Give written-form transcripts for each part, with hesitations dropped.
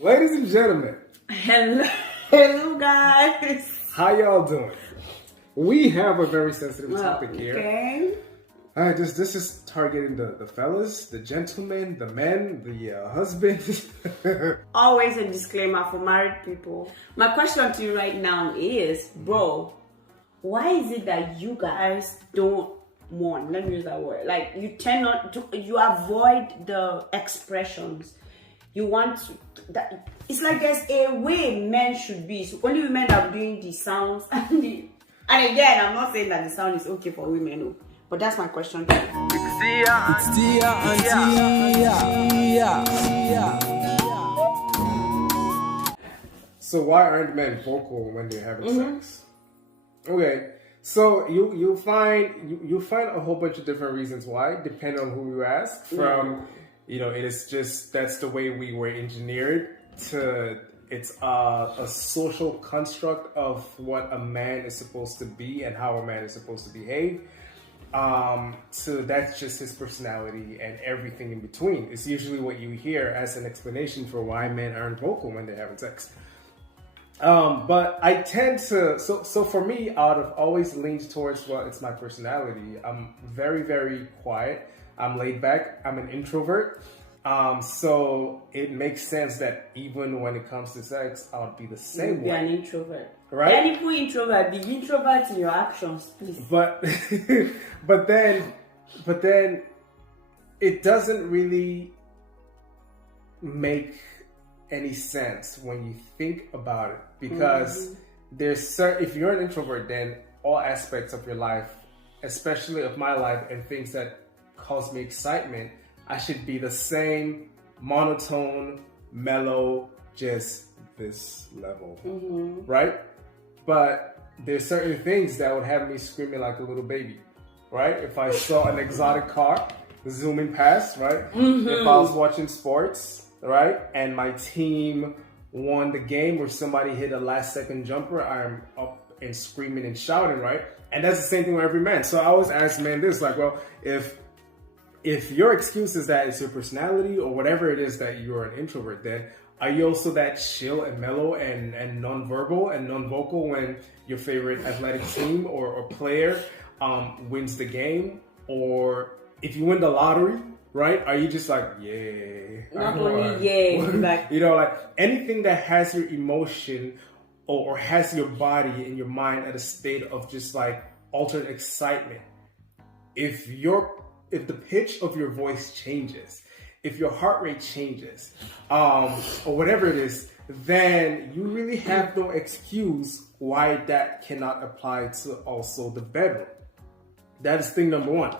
Ladies and gentlemen. Hello guys. How y'all doing? We have a very sensitive topic here. Okay. This is targeting the fellas, the gentlemen, the men, the husbands. Always a disclaimer for married people. My question to you right now is, bro, why is it that you guys don't mourn? Let me use that word. Like, you tend not to, you avoid the expressions. You want to, that, it's like there's a way men should be. So only women are doing the sounds and again, I'm not saying that the sound is okay for women, no. But that's my question. So why aren't men vocal when they're having sex? Okay, so you'll find a whole bunch of different reasons why, depending on who you ask. From it is just that's the way we were engineered to. It's a social construct of what a man is supposed to be and how a man is supposed to behave. So that's just his personality and everything in between. It's usually what you hear as an explanation for why men aren't vocal when they're having sex. But I tend to, so for me, I would have always leaned towards, well, it's my personality. I'm very, very quiet. I'm laid back. I'm an introvert. So it makes sense that even when it comes to sex, I would be the same way. You're an introvert. Right? Any cool introvert, be introvert in your actions, please. But then it doesn't really make any sense when you think about it, because if you're an introvert, then all aspects of your life, especially of my life and things that cause me excitement, I should be the same, monotone, mellow, just this level, right? But there's certain things that would have me screaming like a little baby, right? If I saw an exotic car zooming past, right? If I was watching sports, right? And my team won the game or somebody hit a last second jumper, I'm up and screaming and shouting, right? And that's the same thing with every man. So I always ask men this, like, well, if your excuse is that it's your personality or whatever it is that you're an introvert, then are you also that chill and mellow and non-verbal and non-vocal when your favorite athletic team or player wins the game? Or if you win the lottery, right? Are you just like, yeah? Not only yeah, like, like anything that has your emotion or has your body and your mind at a state of just like altered excitement. If the pitch of your voice changes, if your heart rate changes, or whatever it is, then you really have no excuse why that cannot apply to also the bedroom. That is thing number one.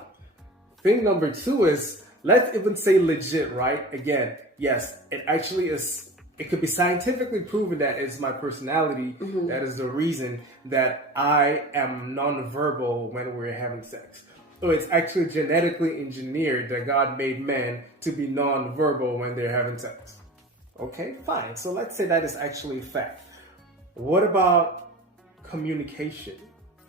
Thing number two is, let's even say legit, right? Again, yes, it actually is. It could be scientifically proven that it's my personality that is the reason that I am non-verbal when we're having sex. So it's actually genetically engineered that God made men to be non-verbal when they're having sex. Okay, fine. So let's say that is actually a fact. What about communication,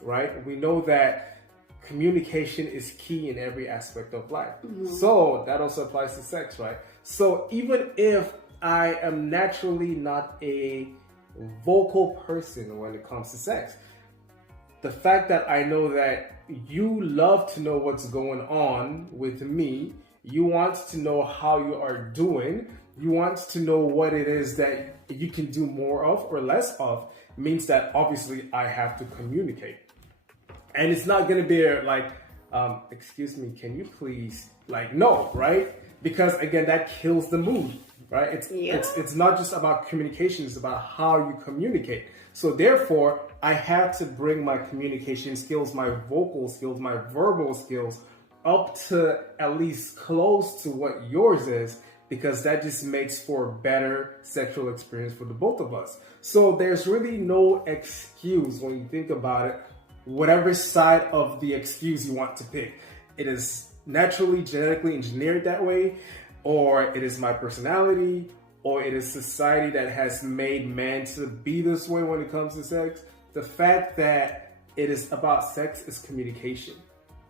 right? We know that communication is key in every aspect of life. So that also applies to sex, right? So even if I am naturally not a vocal person when it comes to sex, the fact that I know that you love to know what's going on with me, you want to know how you are doing, you want to know what it is that you can do more of or less of, means that obviously I have to communicate. And it's not going to be like, excuse me, can you please, like, no, right? Because again, that kills the mood, right? It's not just about communication, it's about how you communicate. So therefore, I have to bring my communication skills, my vocal skills, my verbal skills up to at least close to what yours is, because that just makes for a better sexual experience for the both of us. So there's really no excuse when you think about it, whatever side of the excuse you want to pick. It is naturally, genetically engineered that way, or it is my personality, or it is society that has made men to be this way when it comes to sex. The fact that it is about sex is communication.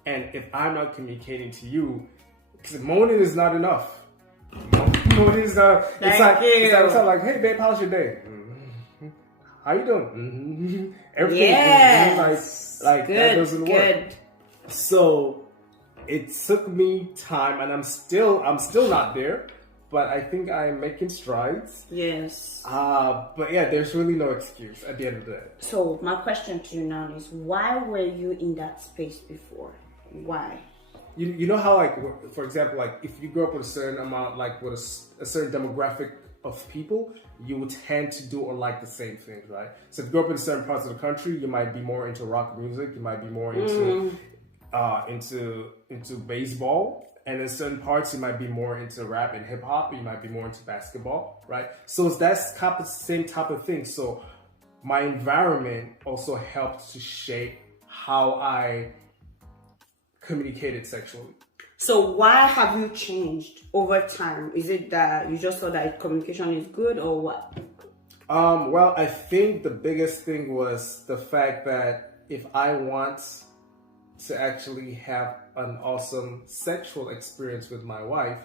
And if I'm not communicating to you, because moaning is not enough. Moaning is not. It's like, hey babe, how's your day? How you doing? Everything. Yes. Like good, that doesn't good. work. So it took me time, and I'm still not there, but I think I'm making strides. Yes. But yeah, there's really no excuse at the end of the day. So my question to you now is, why were you in that space before? Why? You know how, like, for example, like if you grow up with a certain amount, like with a certain demographic of people, you would tend to do or like the same things, right? So if you grow up in certain parts of the country, you might be more into rock music, you might be more into baseball, and in certain parts you might be more into rap and hip hop, you might be more into basketball, right? So that's the same type of thing. So my environment also helped to shape how I communicated sexually. So why have you changed over time? Is it that you just thought that communication is good, or what? Well, I think the biggest thing was the fact that if I want to actually have an awesome sexual experience with my wife,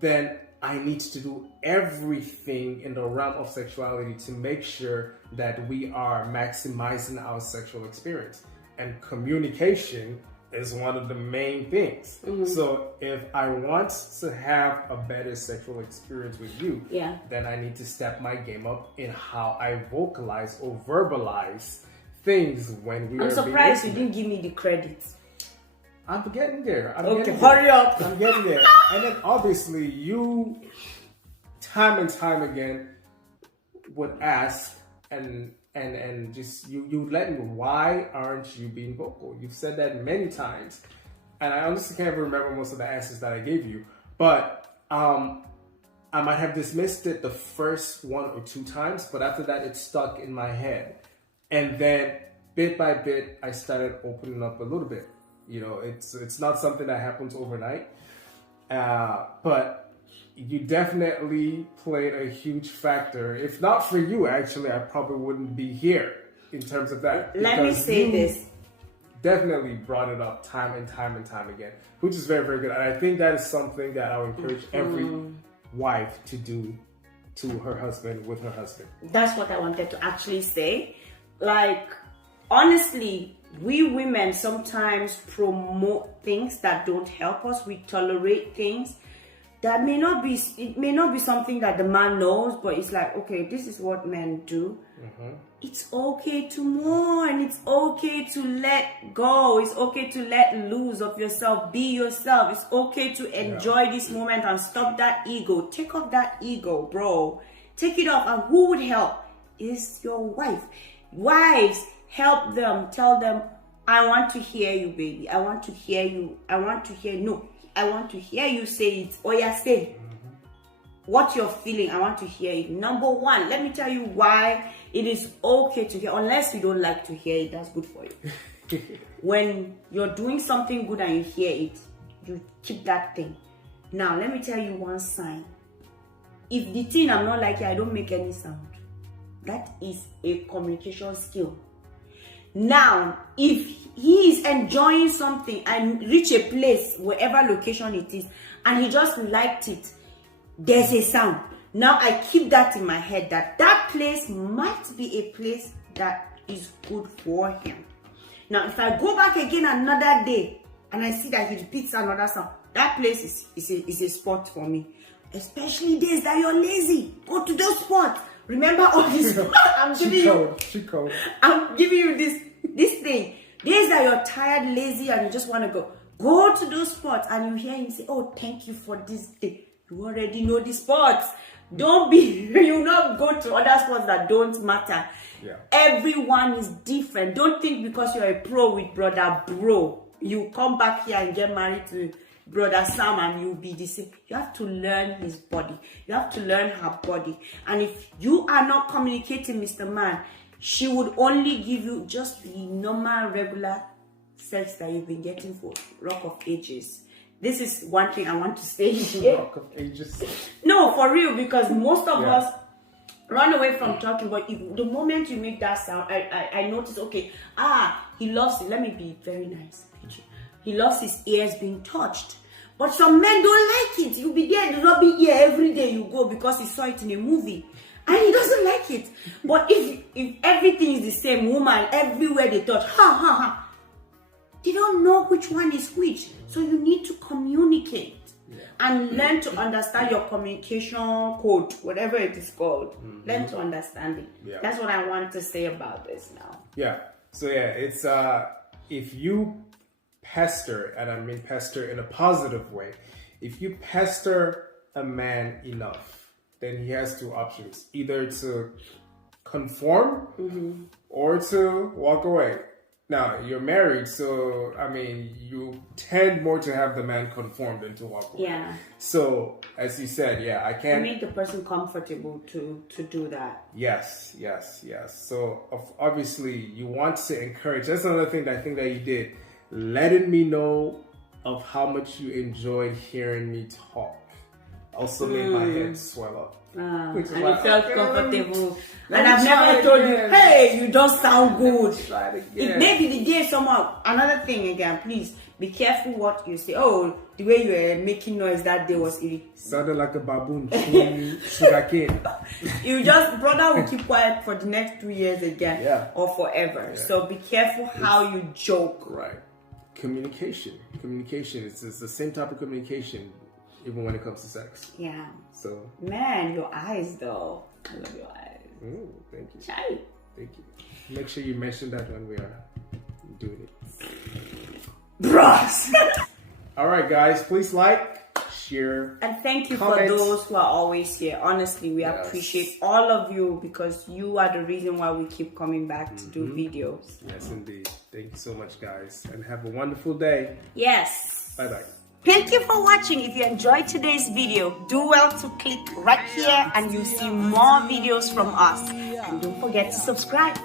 then I need to do everything in the realm of sexuality to make sure that we are maximizing our sexual experience. And communication is one of the main things. So if I want to have a better sexual experience with you, then I need to step my game up in how I vocalize or verbalize things when we are. I'm surprised you didn't give me the credit. I'm getting there. Hurry up. I'm getting there. And then obviously you, time and time again, would ask and just you let me, why aren't you being vocal? You've said that many times, and I honestly can't remember most of the answers that I gave you, but I might have dismissed it the first 1 or 2 times, but after that it stuck in my head, and then bit by bit I started opening up a little bit. You know, it's not something that happens overnight, but you definitely played a huge factor. If not for you, actually, I probably wouldn't be here in terms of that. Let me say this. Definitely brought it up time and time and time again, which is very, very good. And I think that is something that I would encourage every wife to do to her husband, with her husband. That's what I wanted to actually say. Like, honestly, we women sometimes promote things that don't help us. We tolerate things that may not be something that the man knows, but it's like, okay, this is what men do. It's okay to mourn. It's okay to let go. It's okay to let loose of yourself. Be yourself. It's okay to enjoy this moment and stop that ego. Take off that ego, bro. Take it off. And who would help? Is your wife. Wives, help them. Tell them, I want to hear you, baby. I want to hear you. I want to hear you say it. Oh yeah, say what you're feeling. I want to hear it. Number one, let me tell you why it is okay to hear, unless you don't like to hear it. That's good for you. When you're doing something good and you hear it, you keep that thing. Now, let me tell you one sign. If the thing I'm not liking, I don't make any sound. That is a communication skill. Now, if he is enjoying something and reach a place, wherever location it is, and he just liked it, there's a sound. Now I keep that in my head, that place might be a place that is good for him. Now, if I go back again another day and I see that he repeats another sound, that place is a spot for me. Especially days that you're lazy, go to those spots. Remember all this. I'm giving you this thing. Days that you're tired, lazy, and you just want to go to those spots, and you hear him say, "Oh, thank you for this day." You already know the spots. You not go to other spots that don't matter. Yeah. Everyone is different. Don't think because you're a pro with brother bro, you come back here and get married to brother Sam and you'll be the same. You have to learn his body. You have to learn her body. And if you are not communicating, Mr. Man, she would only give you just the normal, regular sex that you've been getting for Rock of Ages. This is one thing I want to say here. Rock of Ages. No, for real, because most of us run away from talking, but the moment you make that sound, I notice, okay, he loves it. Let me be very nice. He loves his ears being touched. But some men don't like it. You'll be there, the rubbing ear every day you go because he saw it in a movie. And he doesn't like it. But if everything is the same, woman, everywhere they touch, they don't know which one is which. So you need to communicate and learn to understand your communication code, whatever it is called. Learn to understand it. Yeah. That's what I want to say about this now. Yeah. So yeah, it's if you pester, and I mean pester in a positive way, if you pester a man enough, then he has two options: either to conform or to walk away. Now, you're married, so I mean, you tend more to have the man conform than to walk away. Yeah. So, as you said, I can't make the person comfortable to do that. Yes. So, obviously, you want to encourage. That's another thing that I think that you did, letting me know of how much you enjoyed hearing me talk. Also made my head swell up. And it felt comfortable. And I've never told you, hey, you don't sound good. Try it again. It may be the day somehow. Another thing again, please be careful what you say. Oh, the way you were making noise that day was irritating. Sounded like a baboon chewing sugarcane. You just, brother will keep quiet for the next 2 years again or forever. Yeah. So be careful how you joke. Right. Communication. It's the same type of communication, even when it comes to sex. Yeah. So. Man, your eyes though. I love your eyes. Ooh, thank you. Chai. Thank you. Make sure you mention that when we are doing it. Bros. All right, guys. Please like, share, and thank you comment. for those who are always here. Honestly, we appreciate all of you because you are the reason why we keep coming back to do videos. Yes, indeed. Thank you so much, guys, and have a wonderful day. Yes. Bye-bye. Thank you for watching. If you enjoyed today's video, do well to click right here and you'll see more videos from us. And don't forget to subscribe.